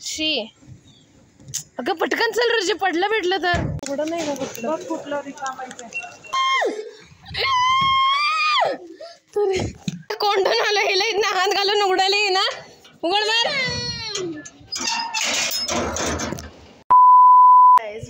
शी अगं पटकन चल रे, पडलं भेटलं तर पुढं नाही का कुठलं कोंडून आलं हिला इथं हात घालून उघडायला ना उघड मार.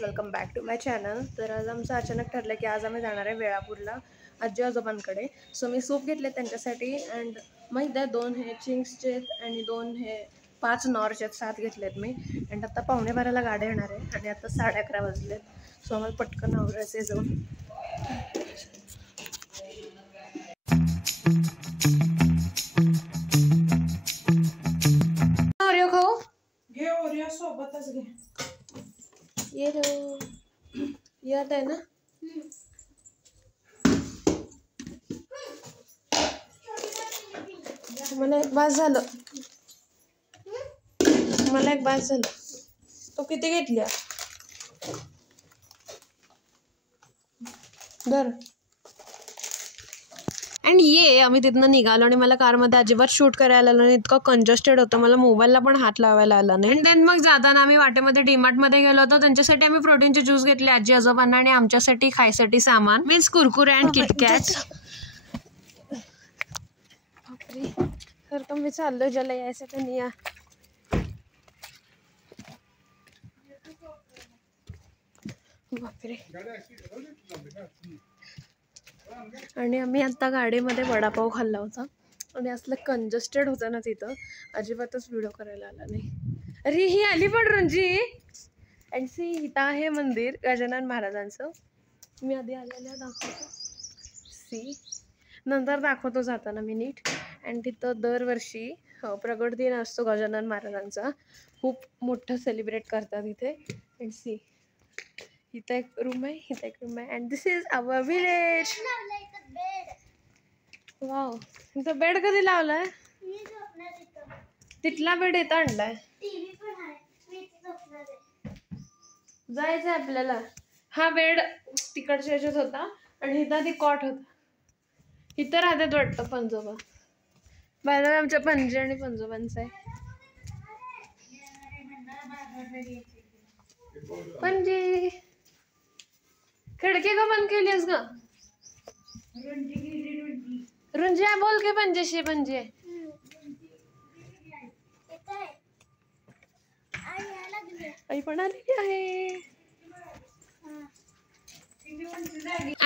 Welcome back to my channel. तर आज आमचं अचानक ठरलं की आज आम्ही जाणार आहे वेळापूरला आजी आजोबांकडे. सो मी सूप घेतले त्यांच्यासाठी अँड माहीत आहे 2 हे चिंग्सचे आणि 2 हे 5 नॉरचे 7 घेतलेत मी. अँड आता 11:15 गाडी येणार आहे आणि आता 11:30 वाजलेत. सो आम्हाला पटकन आवरायचे जाऊन. ओरिओ खाऊ घे, ओरिओ सोबतच घे. ये याद आहे ना. मला एक बास झालं, मला एक बास झालं. तो किती घेतली दर. अँड ये आम्ही तिथनं निघालो आणि मला कारमध्ये अजिबात शूट करायला आलं नाही. इतकं कंजस्टेड होतं, मला मोबाईलला पण हात लावायला आला नाही. अँड देन मग जाताना आम्ही वाटेमध्ये डीमार्टमध्ये गेलो होतो. त्यांच्यासाठी आम्ही प्रोटीनचे ज्यूस घेतले आजी आजोबांना आणि आमच्यासाठी खायसाठी सामान मीन्स कुरकुरे अँड किटकॅट. बापरे मी चाललो ज्याला यायसाठी नाही या. बापरे. आणि आम्ही आता गाडीमध्ये वडापाव खाल्ला होता आणि असलं कंजस्टेड होतं ना तिथं, अजिबातच व्हिडिओ करायला आला नाही. अरे ही आली पण रुंजी. अँड सी इथं आहे मंदिर गजानन महाराजांचं. मी आधी आलेल्या दाखवतो, सी नंतर दाखवतो जाताना मी नीट. अँड तिथं दरवर्षी प्रगट दिन असतो गजानन महाराजांचा, खूप मोठं सेलिब्रेट करतात इथे. अँड सी इथं एक रूम आहे, इथं एक रूम आहे. And this is our village. Wow, इथं बेड कधी लावलाय? तिथला बेड इथं आणलाय. जायचंय आपल्याला. हा बेड तिकडच्या ह्याच्यात होता आणि इथं ती कॉट होता. इथं राहतात वाटतं पंजोबा. बाहेर आमच्या पणजी आणि पंजोबांचं आहे. पणजी खिडकी का बंद केलीस ग? रुंजी बोल के पणजीशी. पणजी आई पण आलेली आहे.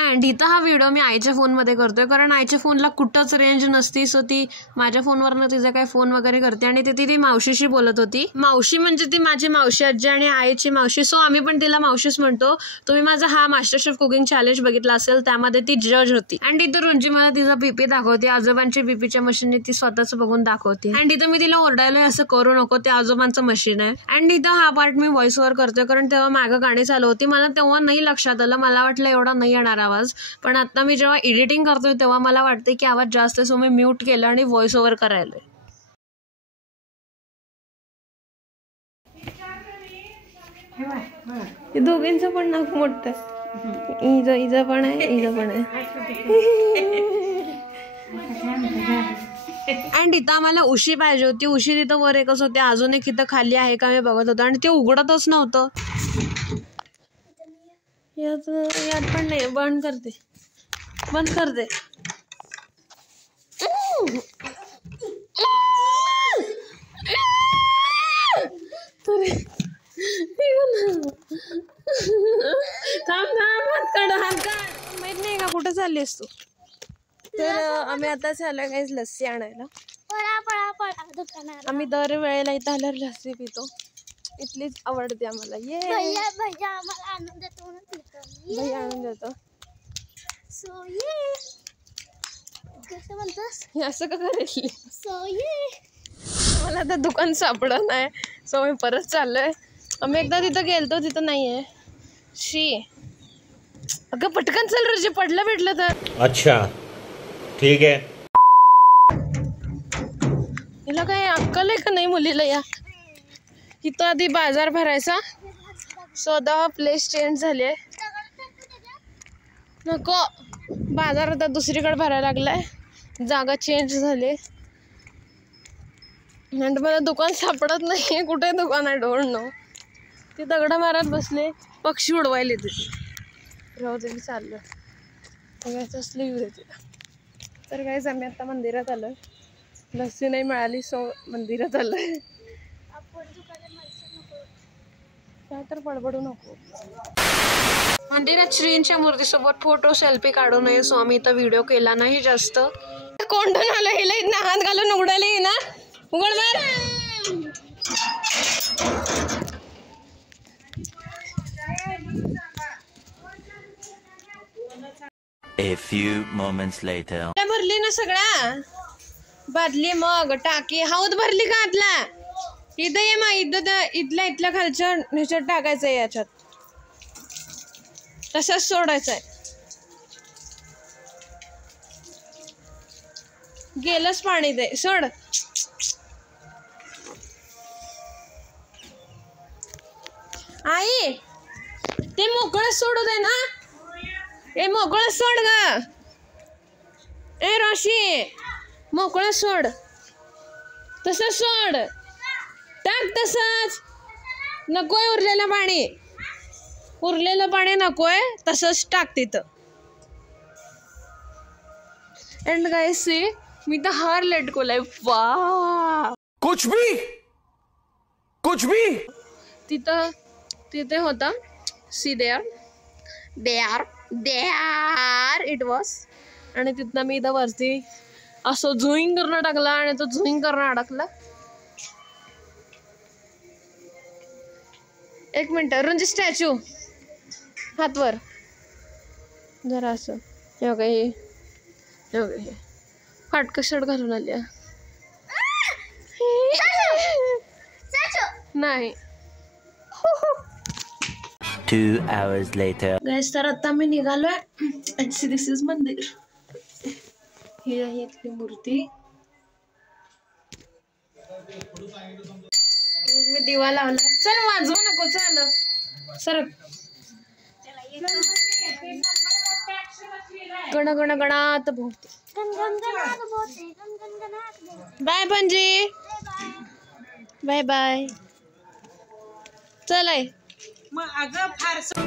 अँड इथं हा व्हिडिओ मी आईच्या फोनमध्ये करतोय कारण आईच्या फोनला कुठंच रेंज नसती. सो ती माझ्या फोनवरनं तिचा काय फोन वगैरे करते आणि ती मावशीशी बोलत होती. मावशी म्हणजे ती माझी मावशी आजी आणि आईची मावशी. सो आम्ही पण तिला मावशीच म्हणतो. तुम्ही माझा हा मास्टर शेफ कुकिंग चॅलेंज बघितला असेल, त्यामध्ये ती जज होती. अँड इथं रुंजी मला तिचा बीपी दाखवते. आजोबांची बीपीच्या मशीनने ती स्वतःच बघून दाखवते. अँड इथं मी तिला ओरडायलोय असं करू नको, ते आजोबांचं मशीन आहे. अँड इथं हा पार्ट मी व्हॉइस ओव्हर करतोय कारण तेव्हा मागं गाणी चालू होती. मला तेव्हा नाही लक्षात आलं, मला वाटलं एवढा नाही येणार आवाज. पण आता मी जेव्हा एडिटिंग करतोय तेव्हा मला वाटतंय की आवाज जास्त आहे. सो मी म्यूट केलं आणि व्हॉइस ओव्हर करायलोय. दोघींचं पण नाक मोठं आहे. इज पण आहे, इज पण आहे. अँड इथं आम्हाला उशी पाहिजे होती. उशी तिथं वर एकच होते, अजून एक इथं खाली आहे का मी बघत होतो आणि ते उघडतच नव्हतं. यात पण नाही. बंद करते, बंद करते. माहित नाही का कुठं चाललीस तू? तर आम्ही आता चाललोय काहीच लस्सी आणायला. आम्ही दर वेळेला इथं आल्यावर लस्सी पितो, इथलीच आवडते आम्हाला. ये भैया आणून देतो. सो ये कसं म्हणतोस असं का करेल? सो ये मला आता दुकान सापडत नाही. सो मी परत चाललोय. आम्ही एकदा तिथं गेलतो, तिथं नाहीये. शी अगं पटकन चल रे, पडलं भेटलं तर. अच्छा ठीक आहे. हिला काय अक्कल आहे का नाही मुलीला? या इथं आधी बाजार भरायचा. स्वतः प्लेस चेंज झाली आहे. नको, बाजार आता दुसरीकडे भरायला लागलाय, जागा चेंज झाली. आणि मला दुकान सापडत नाही, कुठे दुकान आहे डोंट नो. ती दगडं मारत बसले, पक्षी उडवायले तिथे. राहू दे, मी चाललं बघायचं असलं येऊ देते. तर काहीच आम्ही आता मंदिरात आलोय. लस्सी नाही मिळाली सो मंदिरात आलोय. काय तर बडबडू नको. मंदिरात श्रींच्या मूर्तीसोबत फोटो सेल्फी काढू नये सो आम्ही इथं व्हिडिओ केला नाही जास्त. कोंडून आलं हिला इथं हात घालून उघडायला ना उघड मार. A few moments later. भरली ना सगळा बादली मग टाकी हौद भरली का आतला. इथं ये मग इथल्या खालच्या ह्याच्यात टाकायचं आहे, याच्यात तसंच सोडायचं आहे. गेलंच पाणी ते सोड. आई ते मोकळं सोडू दे ना. ए मोकळं सोड ग. ए रोशी मोकळं सोड. तसंच सोड. टाक तसंच. नकोय उरलेलं पाणी. उरलेलं पाणी नकोय, तसंच टाक तिथं. एंड गाइस सी मी तर हार लटकवलाय. वा कुछ भी तिथे होता. See there it was. आणि तिथनं मी इथं वरती असं झुईंग करणं टाकला आणि तो झुईंग करणं अडकला. एक मिनिट रुंजी स्टॅच्यू हातवर जरा असं हे फाटकं शर्ट घालून आली नाही. 2 hours later. गाइस तर आता मी निघालोय. दिस इज मंदिर. ही आहे इथली मूर्ती. मी दिवा लावलाय. चल वाजवू नको. चल सर. गण गण गणात भोवते. बाय पणजी. Bye bye. चल आहे.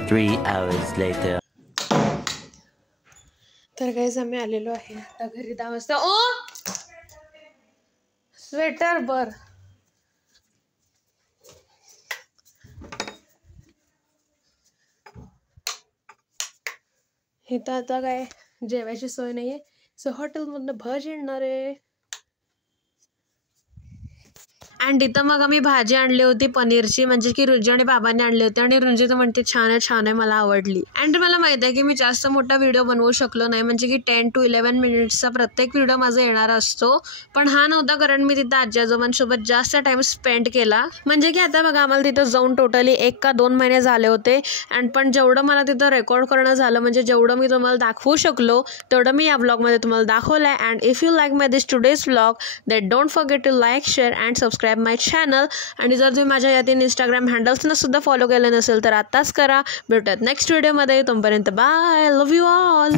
3 hours later. तर काहीच आम्ही आलेलो आहे आता घरी 10 वाजता. ओ स्वेटर बर. इथं आता काय जेवायची सोय नाहीये सो हॉटेलमधनं भज येणार आहे. अँड इथं मग आम्ही भाजी आणली होती पनीरची, म्हणजे की रुंजी आणि बाबांनी आणली होती. आणि रुंजी तर म्हणते छान आहे मला आवडली. अँड मला माहित आहे की मी जास्त मोठा व्हिडिओ बनवू शकलो नाही, म्हणजे की 10 to 11 मिनिट्सचा प्रत्येक व्हिडिओ माझा येणार असतो. पण हा नव्हता, कारण मी तिथं आजी आजोबांसोबत जास्त टाइम स्पेंड केला. म्हणजे की आता बघा आम्हाला तिथं जाऊन टोटली 1 का 2 महिने झाले होते. अँड पण जेवढं मला तिथं रेकॉर्ड करणं झालं, म्हणजे जेवढं मी तुम्हाला दाखवू शकलो तेवढं मी या ब्लॉगमध्ये तुम्हाला दाखवलं आहे. And if you like my this today's blog that don't forget to like share and subscribe my channel. आणि जर तुम्ही माझ्या या 3 इंस्टाग्राम हँडल्सना सुद्धा फॉलो केलं नसेल तर आत्ताच करा. भेटूयात नेक्स्ट व्हिडिओमध्ये. तोपर्यंत बाय. Love you all.